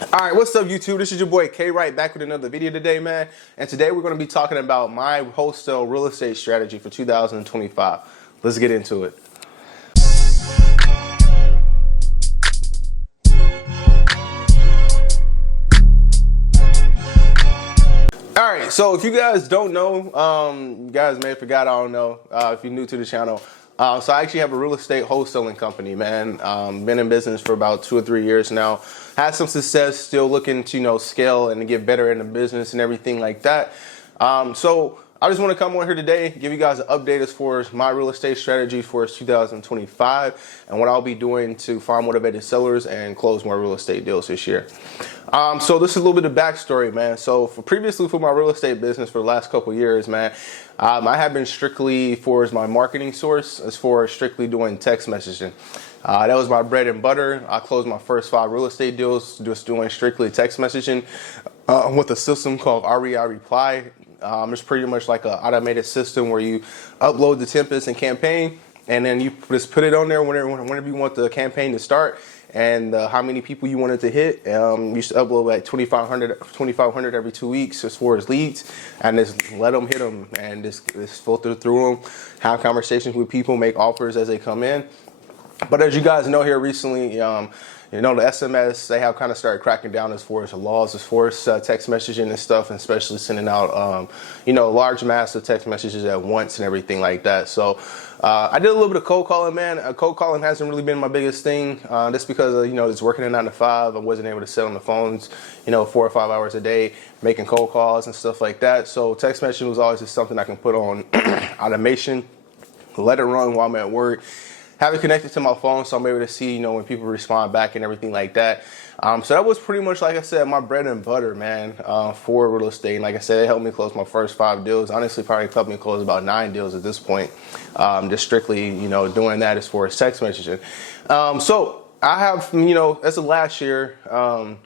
All right, what's up, YouTube? This is your boy K Wright back with another video today, man. And today we're going to be talking about my wholesale real estate strategy for 2025. Let's get into it. All right, so if you guys don't know, you guys may have forgot, I don't know, if you're new to the channel. So I actually have a real estate wholesaling company, man. Been in business for about 2 or 3 years now. Had some success, still looking to, scale and to get better in the business and everything like that. So I just want to come on here today, give you guys an update as far as my real estate strategy for 2025 and what I'll be doing to find motivated sellers and close more real estate deals this year. So this is a little bit of backstory, man. So previously for my real estate business for the last couple of years, man, I have been strictly for as my marketing source as far as strictly doing text messaging. That was my bread and butter. I closed my first 5 real estate deals just doing strictly text messaging with a system called REI Reply. It's pretty much like an automated system where you upload the templates and campaign, and then you just put it on there whenever you want the campaign to start and how many people you want it to hit. You should upload like 2,500 every 2 weeks as far as leads, and just let them hit them and just filter through them, have conversations with people, make offers as they come in. But as you guys know here recently, the SMS, they have kind of started cracking down as far as the laws, as far as text messaging and stuff, and especially sending out, large mass of text messages at once and everything like that. So I did a little bit of cold calling, man. Cold calling hasn't really been my biggest thing, just because of, it's working at 9 to 5. I wasn't able to sit on the phones, 4 or 5 hours a day, making cold calls and stuff like that. So text messaging was always just something I can put on automation, let it run while I'm at work. Have it connected to my phone so I'm able to see, when people respond back and everything like that. So that was pretty much, like I said, my bread and butter, man, for real estate. And like I said, it helped me close my first 5 deals. Honestly, probably helped me close about 9 deals at this point. Just strictly, doing that as far as text messaging. So I have, as of last year, I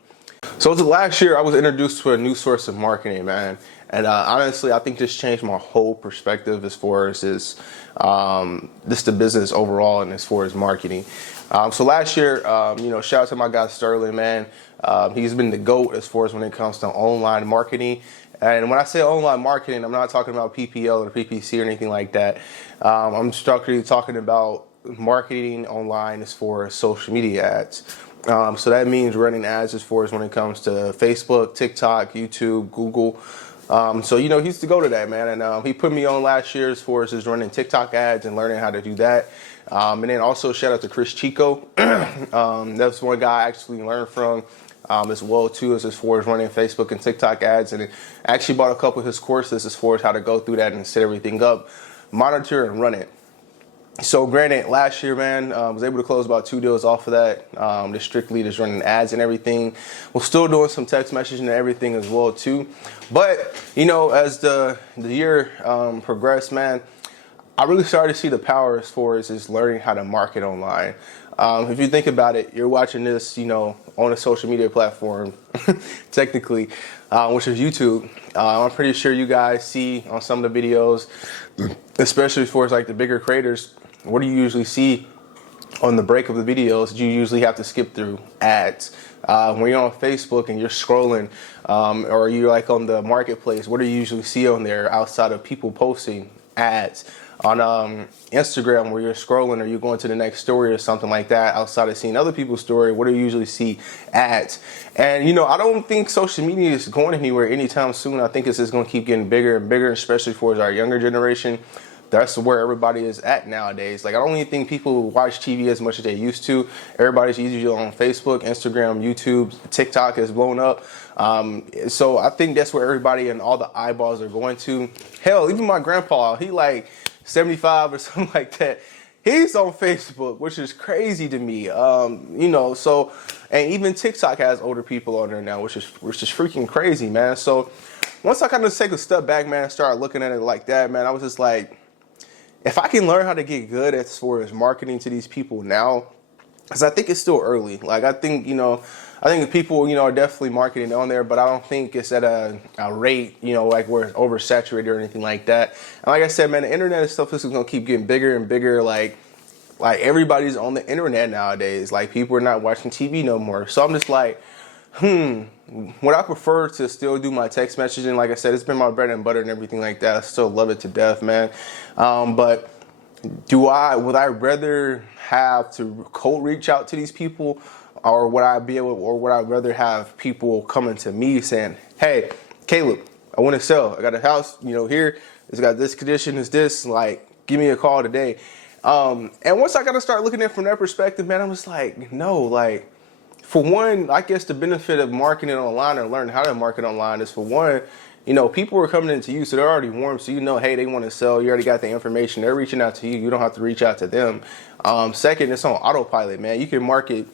was introduced to a new source of marketing, man. And honestly, I think this changed my whole perspective as far as this the business overall and as far as marketing. So last year, shout out to my guy Sterling, man. He's been the GOAT as far as when it comes to online marketing. And when I say online marketing, I'm not talking about PPL or PPC or anything like that. I'm strictly talking about marketing online as far as social media ads. So that means running ads as far as when it comes to Facebook, TikTok, YouTube, Google. So he's the go to that, man, and he put me on last year as far as just running TikTok ads and learning how to do that. And then also shout out to Chris Chico. That's one guy I actually learned from as well too, as far as running Facebook and TikTok ads, and I actually bought a couple of his courses as far as how to go through that and set everything up, monitor and run it. So granted, last year, man, was able to close about 2 deals off of that, just strictly just running ads and everything. We're still doing some text messaging and everything as well too. But, as the year progressed, man, I really started to see the power as far as just learning how to market online. If you think about it, you're watching this, on a social media platform, technically, which is YouTube. I'm pretty sure you guys see on some of the videos, especially as far as like the bigger creators, what do you usually see on the break of the videos? You usually have to skip through ads. When you're on Facebook and you're scrolling, or you're like on the marketplace, what do you usually see on there outside of people posting ads? On Instagram, where you're scrolling or you're going to the next story or something like that, outside of seeing other people's story, what do you usually see? Ads. And I don't think social media is going anywhere anytime soon. I think it's just going to keep getting bigger and bigger, especially for our younger generation. That's where everybody is at nowadays. Like, I don't even think people watch TV as much as they used to. Everybody's usually on Facebook, Instagram, YouTube, TikTok has blown up. So I think that's where everybody and all the eyeballs are going to. Hell, even my grandpa, he like 75 or something like that. He's on Facebook, which is crazy to me. So, and even TikTok has older people on there now, which is freaking crazy, man. So once I kind of take a step back, man, and start looking at it like that, man, I was just like, if I can learn how to get good as far as marketing to these people now, because I think it's still early. Like, I think people, are definitely marketing on there, but I don't think it's at a rate, like where it's oversaturated or anything like that. And like I said, man, the internet and stuff is going to keep getting bigger and bigger. Like everybody's on the internet nowadays. Like, people are not watching TV no more. So I'm just like, Would I prefer to still do my text messaging? Like I said, it's been my bread and butter and everything like that. I still love it to death, man. But would I rather have to cold reach out to these people, or would I rather have people coming to me saying, hey, Caleb, I want to sell. I got a house, here. It's got this condition, it's this, like, give me a call today. And once I got to start looking at it from that perspective, man, I'm just like, no, like, for one, I guess the benefit of marketing online or learning how to market online is, for one, people are coming into you, so they're already warm. So hey, they want to sell. You already got the information. They're reaching out to you. You don't have to reach out to them. Second, it's on autopilot, man. You can market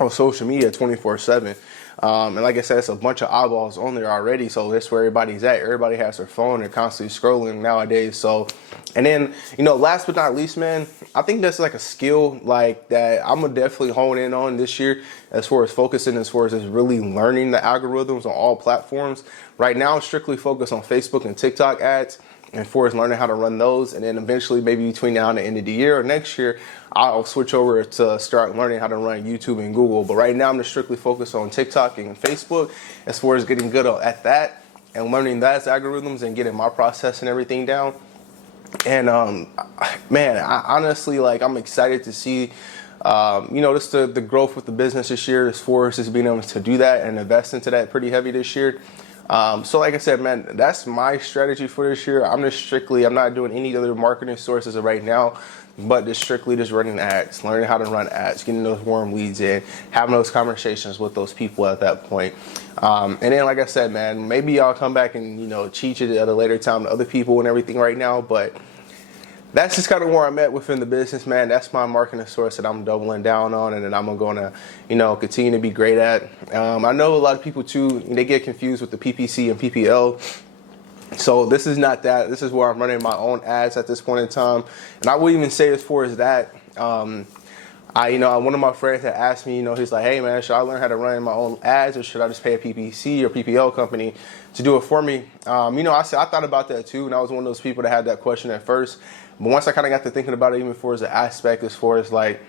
on social media 24/7. And like I said, it's a bunch of eyeballs on there already. So that's where everybody's at. Everybody has their phone. They're constantly scrolling nowadays. So, and then, last but not least, man, I think that's like a skill like that I'm going to definitely hone in on this year as far as focusing, as far as just really learning the algorithms on all platforms. Right now, I'm strictly focused on Facebook and TikTok ads, and for learning how to run those. And then eventually, maybe between now and the end of the year or next year, I'll switch over to start learning how to run YouTube and Google. But right now, I'm just strictly focused on TikTok and Facebook as far as getting good at that and learning those algorithms and getting my process and everything down. And man, I honestly, like, I'm excited to see just the growth with the business this year, as far as just being able to do that and invest into that pretty heavy this year. So like I said, man, that's my strategy for this year. I'm not doing any other marketing sources right now, but just strictly just running ads, learning how to run ads, getting those warm leads in, having those conversations with those people at that point. And then, like I said, man, maybe I'll come back and, teach it at a later time to other people and everything right now, but that's just kind of where I'm at within the business, man. That's my marketing source that I'm doubling down on, and then I'm going to, continue to be great at. I know a lot of people too, they get confused with the PPC and PPL. So this is not that. This is where I'm running my own ads at this point in time. And I wouldn't even say as far as that. One of my friends had asked me, he's like, hey man, should I learn how to run my own ads, or should I just pay a PPC or PPL company to do it for me? I thought about that too, and I was one of those people that had that question at first. But once I kind of got to thinking about it, even for as an aspect, as far as like,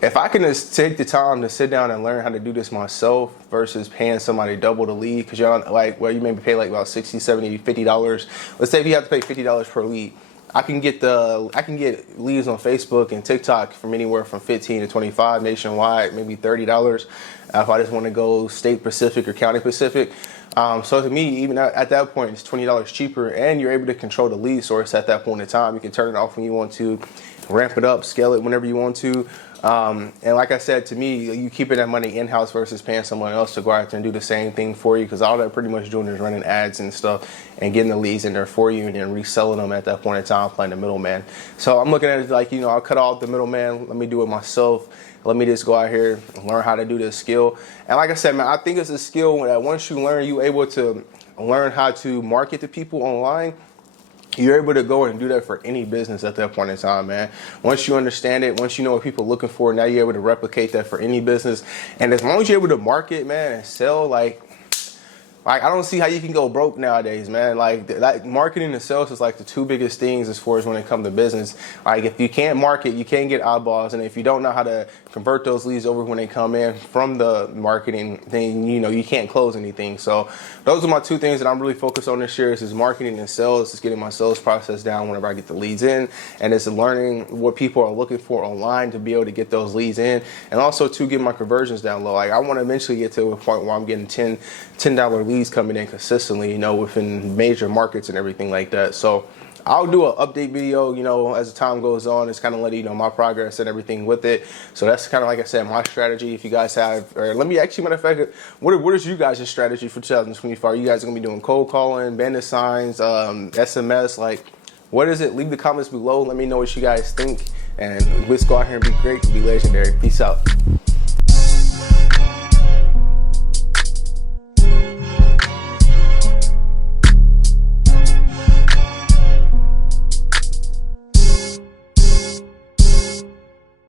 if I can just take the time to sit down and learn how to do this myself versus paying somebody double the lead, because you maybe pay like about $60, $70, $50. Let's say if you have to pay $50 per lead, I can get leads on Facebook and TikTok from anywhere from $15 to $25 nationwide, maybe $30 if I just want to go state specific or county specific. So to me, even at that point, it's $20 cheaper, and you're able to control the lead source at that point in time. You can turn it off when you want to, ramp it up, scale it whenever you want to. And like I said, to me, you keeping that money in-house versus paying someone else to go out there and do the same thing for you, because all they're pretty much doing is running ads and stuff and getting the leads in there for you and then reselling them at that point in time, playing the middleman. So I'm looking at it like, I'll cut off the middleman. Let me do it myself. Let me just go out here and learn how to do this skill. And like I said, man, I think it's a skill that once you learn, you're able to learn how to market to people online. You're able to go and do that for any business at that point in time, man. Once you understand it, once you know what people are looking for, now you're able to replicate that for any business. And as long as you're able to market, man, and sell, like I don't see how you can go broke nowadays, man. Like marketing and sales is like the two biggest things as far as when it comes to business. Like if you can't market, you can't get eyeballs, and if you don't know how to convert those leads over when they come in from the marketing, then you can't close anything. So those are my two things that I'm really focused on this year: is marketing and sales. Is getting my sales process down whenever I get the leads in, and it's learning what people are looking for online to be able to get those leads in, and also to get my conversions down low. Like I want to eventually get to a point where I'm getting $10 leads coming in consistently, within major markets and everything like that. So I'll do an update video, as the time goes on. It's kind of letting you know my progress and everything with it. So that's kind of, like I said, my strategy. If you guys have, or let me actually, matter of fact, what is you guys' strategy for 2024? You guys are going to be doing cold calling, bandit signs, SMS, like, what is it? Leave the comments below. Let me know what you guys think. And let's go out here and be great, be legendary. Peace out.